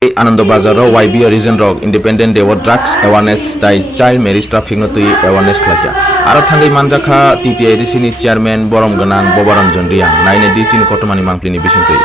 Anandabazar YB Region Rock Independent Day Drugs Awareness Tai Child Marriage Trafficking Notui Awareness Klaja. Aro thangai manjaka TPI Disini Chairman Borom Ganang Bobaranjon Riang. Naine Dicini Kotomani Mangplini Bisintei.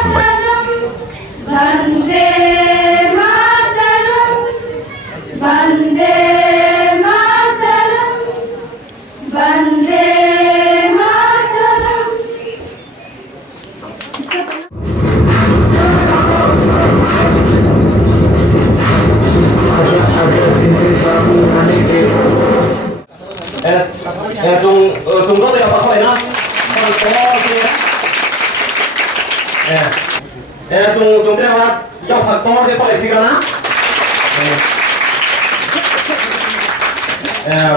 Dùng có thể có thể nó dùng theo là dọc thật to thì có thể kia lá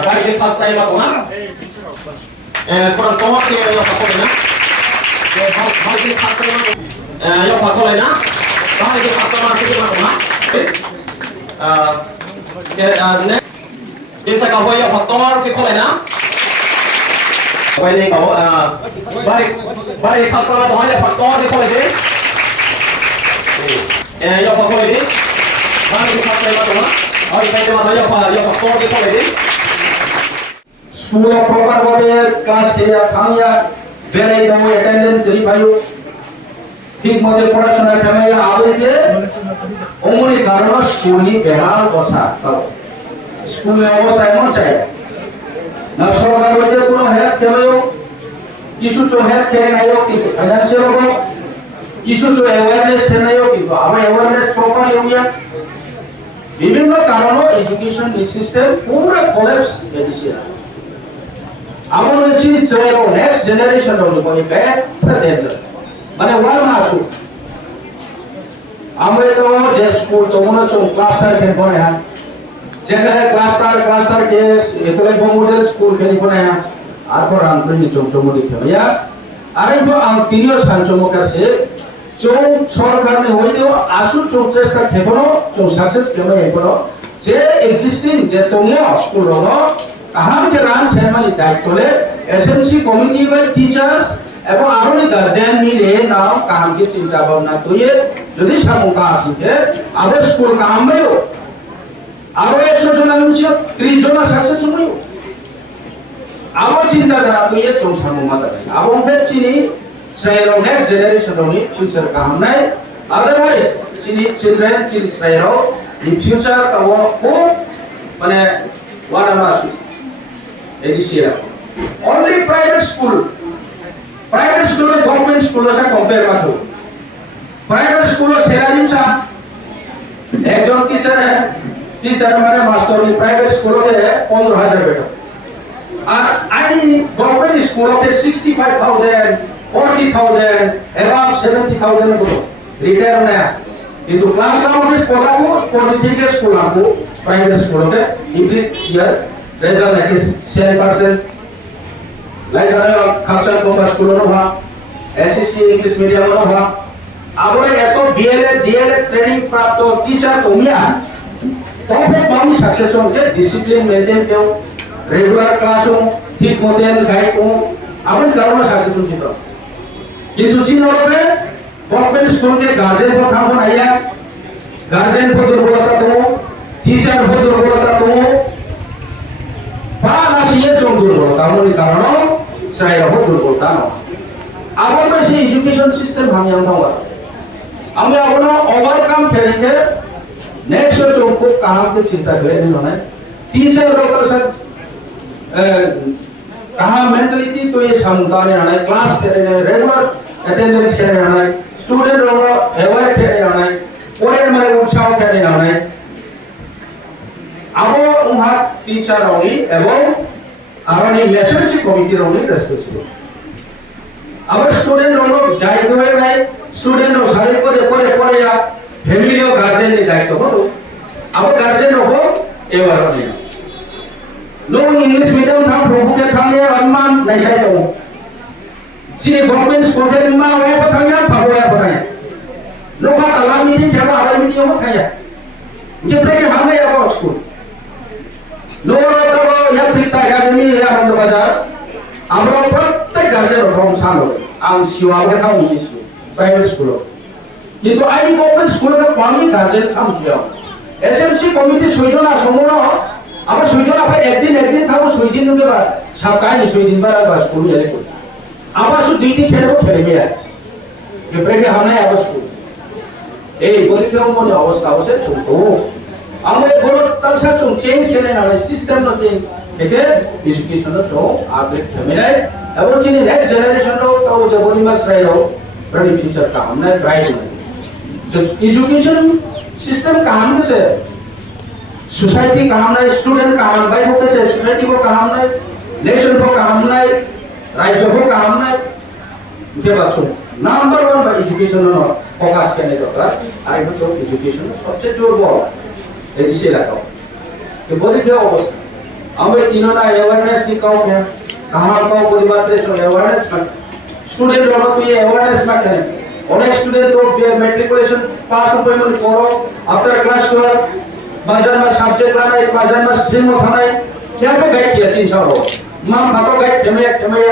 bài cái thật say mà cũng lắm còn có thì dọc thật này nó bài cái thật say mà dọc thật này nó bài cái thật mà cái mà cũng lắm trên sai cầu hơi dọc thật to cái này nó vậy thì cậu vậy thật sao nói là Phật to thì không phải thế do Phật thôi đi vậy thì Phật này mà đúng không ở đây mà nói do Phật to thì không phải thế school of proper body class day thangya very no attendance review ঠিক মতে পড়াশোনা কামাইয়া আবেগে অমনি কারণ স্কুলই বেহাল কথা স্কুলের অবস্থা এমন চাই না সরকার হইতে কোনো হেল্প দেবেও কিছু তো হেল্প দেয় নাই কিন্তু ফাইন্যান্সিয়াল হবে কিছু তো অ্যাওয়ারনেস দেয় নাই কিন্তু আমরা অ্যাওয়ারনেস প্রপারলি হইয়া বিভিন্ন কারণে এডুকেশন সিস্টেম পুরো কোল্যাপস হয়েছে আমরা হচ্ছে চলো নেক্সট জেনারেশন হলো কোন ব্যাক দেন মানে ওয়ান আসু আমরা তো যে স্কুল তো মনে হচ্ছে ক্লাসটার কেন পড়ে যেখানে ক্লাস্টার কেস এখানে মডেল স্কুল খেলি পড়ে আর পর আন্তর্জাতিক চমচমদি খেলাইয়া আরেকটু তিনিও সাঞ্চমক আছে চৌ সরকার নে হইলেও আসু চৌ চেষ্টা খেবনো চৌ সাকসেস কেমন এগুলো যে এক্সিস্টিং যে তোমরা স্কুল হলো কাহাম কে রান ফ্যামিলি দায়িত্বলে এসএমসি কমিটি বাই টিচার্স এবং আরো গার্জিয়ান মিলে নাও কাহাম কে চিন্তা ভাবনা তৈরি যদি সামুকা আসিতে আবার স্কুল কাহামেও আরো 100 জন আমি 30 জন সাকসেস হইও আবার চিন্তাধারা তৈরি চৌসানো মাথা আবার ফের চিনি চাইলো নেক্সট জেনারেশন হনি ফিউচার কাহাম নাই আদারওয়াইজ চিনি চিলড্রেন চিল চাইলো দি ফিউচার কাও কো মানে ওয়াট আমরা এডিসিয়া only private school government school সা কম্পেয়ার মাতো প্রাইভেট স্কুল স্যালারি সা একজন टीचर माने मास्टर नी प्राइवेट स्कूल के 15000 बेटा और आई गवर्नमेंट स्कूल के 65000 40000 अबाउट 70000 को रिटायर ना किंतु क्लास में पढ़ाबो पॉलिटिक स्कूल आपको प्राइवेट स्कूल के एवरी ईयर रिजल्ट है 7% लाइक खर्चा को स्कूल नो हा एसएससी इंग्लिश मीडियम नो हा आबरे एतो बीएलएड डीएलएड ट्रेनिंग प्राप्त टीचर तुमिया तबे कम सक्सेस होंगे डिसिप्लिन मेंटेन क्यों रेगुलर क्लास हो ठीक मॉडल गाइड हो अपन कारण सक्सेस होंगे तो ये दूसरी नोट पे गवर्नमेंट स्कूल के गार्जियन को था बनाया गार्जियन को दुर्बलता तो टीचर को दुर्बलता तो पाला सीए जो दुर्बलता होने कारण saya हो दुर्बलता अब में से एजुकेशन सिस्टम हम यहाँ हुआ हमें अपना ओवरकम करेंगे नेक्स्ट जो को काम के चिंता करें नहीं होना है टीचर लोग सर कहाँ मेंटलिटी तो ये क्षमता नहीं आना है क्लास करें रेगुलर अटेंडेंस करें आना है स्टूडेंट लोग अवॉइड करें आना है कोई में उत्साह करें आना है अब वहाँ टीचर होगी एवं आवानी मैसेज कमिटी होगी रेस्पेक्ट अब स्टूडेंट लोग जाइए हुए हैं स्टूडेंट लोग सारे को या फैमिली और गार्जियन ने दायित्व हो अब गार्जियन हो एवर नहीं नो इंग्लिश मीडियम था प्रभु के था ये अनुमान नहीं चाहिए तो जिन्हें गवर्नमेंट स्कूल के निम्मा हुए बताया भगवान बताया लोग का तलाम मीटिंग क्या हुआ हवाई मीटिंग हो खाया ये ब्रेक हमने या वो स्कूल लोग तो या पिता गार्जियन या हम लोग बाजार আমরা প্রত্যেক গার্জিয়ান রকম সালো আং সিওয়া কে থাও নি স্কুল প্রাইভেট স্কুল কিন্তু আইনি গভর্নমেন্ট স্কুলের কমি কাজের কাম ছিল এসএমসি কমিটি সৈজন সমন আমার সৈজন আপনি একদিন থাকো সৈদিন নুকে বা সপ্তাহে সৈদিন বা স্কুল গেলে করি আবার শুধু দুইটি খেলবো খেলবে এপ্রিলে হামনে আবার স্কুল এই প্রতিক্রম মনে অবস্থা অবশ্যই ছোট আমরা বড় তালসা চুং চেঞ্জ কেনে না সিস্টেম নো চেঞ্জ একে এডুকেশন নো চো আপডেট থেমেরাই এবং চিনি নেক্সট জেনারেশন নো তাও যে বনিমাস রাইও बड़ी फ्यूचर का हमने राइट तो एजुकेशन सिस्टम काम से सोसाइटी काम नहीं स्टूडेंट काम नहीं होते से सोसाइटी को काम नहीं नेशन को काम नहीं राज्य को काम नहीं के बच्चों number 1 bye education no focus करने का बस आई बच्चो एजुकेशन सबसे जोर बो ऐसे लगाओ ये बोली क्या अवस्था हमें तीनों ना अवेयरनेस निकाओ क्या कहां का पूरी बात है अवेयरनेस स्टूडेंट लोगों को ये अवेयरनेस में करें अनेक स्टूडेंट तो मैट्रिकुलेशन पास हो गए मतलब करो आफ्टर क्लास 12 बाजार में सब्जेक्ट लाना है बाजार में स्ट्रीम उठाना है क्या तो गाइड किया चीज सब मां बातो गाइड केमे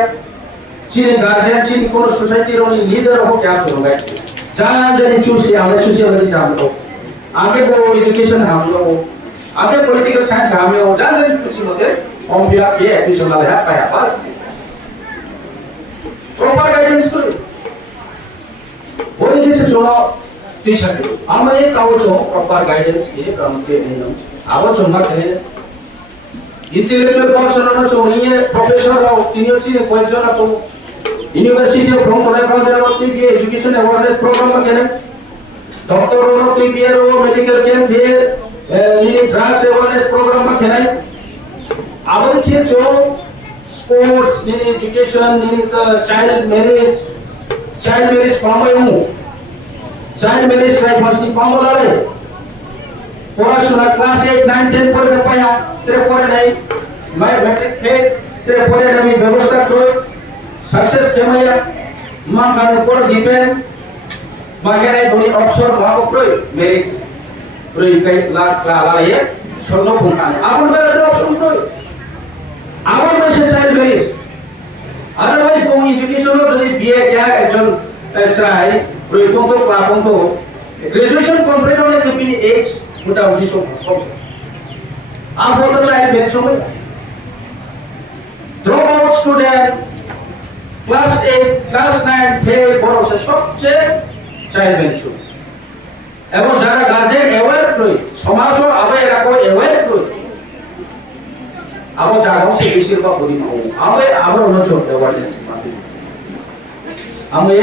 चीनी गार्जियन चीनी कोनो सोसाइटी रो लीडर हो क्या चलो गाइड जान जने चूज किया हमने चूज किया बड़ी हम लोग आगे वो एजुकेशन हम लोग आगे पॉलिटिकल साइंस हम लोग जान जने कुछ मते हम भी ये एडमिशन वाले है पाया पास proper guidance करो बोले जैसे चुनो टीचर को हम एक काउ चो proper guidance के काम के नहीं हम आवो चुनना करें intellectual person ना चो नहीं है professor हो तीनों चीज़ कोई जना तो university of from कोने पर देना होती है education awareness program में करें doctor हो तो भी है medical camp भी ये drugs awareness program में करें आवो देखिए चो sports, need education, need child marriage পামাইমু child marriage right must be পামলারে পড়াশোনা ক্লাস 8 9 10 পড়ে পায়া তেরে পড়ে নাই মাই ম্যাট্রিক ফেল তেরে পড়ে আমি ব্যবস্থা করি সাকসেস কেমাইয়া মা কানে পড় দিবেন মাগেরে বনি অবসর ভাব কই ম্যারেজ রই কাই লা লালায়ে স্বর্ণ ফুকানে আমার বেলা অপশন কই আমার বয়সে চাইল্ড ম্যারেজ আদারওয়াইজ কোন এডুকেশন যদি বিয়ে क्या একজন চাই ওই পন্ত প্রাপন্ত গ্রাজুয়েশন কমপ্লিট হলে তুমি এজ মোটামুটি সব আর বলতে চাইল্ড ম্যারেজ সময় drop out student class 8 class 9 fail বড় সে সবচেয়ে চাইল্ড ম্যারেজ এবং যারা গার্জিয়ান অ্যাওয়্যার কই সমাজও আবে রাখো অ্যাওয়্যার কই আবো জাগাও সে বেশিরভাগ বলি না আবে আমরা অনুচর অ্যাওয়ারনেস আমি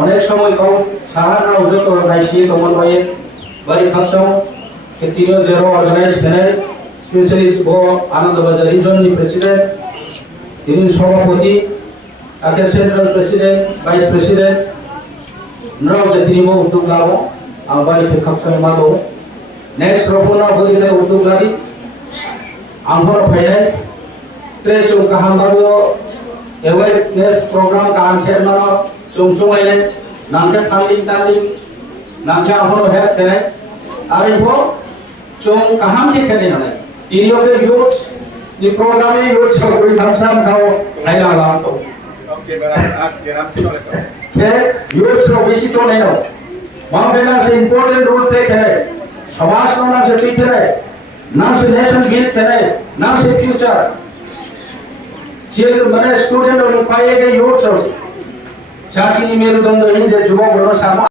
অনেক সময় কও সাহারা উজত রাইছি তোমার ভাইয়ে বাড়ি ফাংশন কে তিনিও জেরো অর্গানাইজ করে স্পেশালি ও আনন্দ বাজার রিজনাল প্রেসিডেন্ট তিনি সভাপতি তাকে সেন্ট্রাল প্রেসিডেন্ট ভাইস প্রেসিডেন্ট নরাও যে তিনি উদ্যোগ লাও আমার বাড়ি ফাংশন মাতো নেক্সট রপনা বলিলে উদ্যোগ লারি आंखों फैले तेरे चुम कहाँ बाबू अवेयरनेस प्रोग्राम कहाँ खेल मानो चुम आइले नांगे फंडिंग नांगे आंखों है तेरे अरे वो चुम कहाँ के खेले ना तीनों के यूथ ये प्रोग्राम में यूथ सब कोई फंक्शन खाओ हैला लाओ तो फिर यूथ सब बेसी तो नहीं हो वहाँ पे ना से इम्पोर्टेंट रोल प्ले करे समाज को ना से पीछे now से नेशन बिल्ड करे now से फ्यूचर चिल्ड्रन मैंने स्टूडेंट और पाएगा यूथ सब जाति नि मेरुदण्ड हिंजे जुबक बनो सामा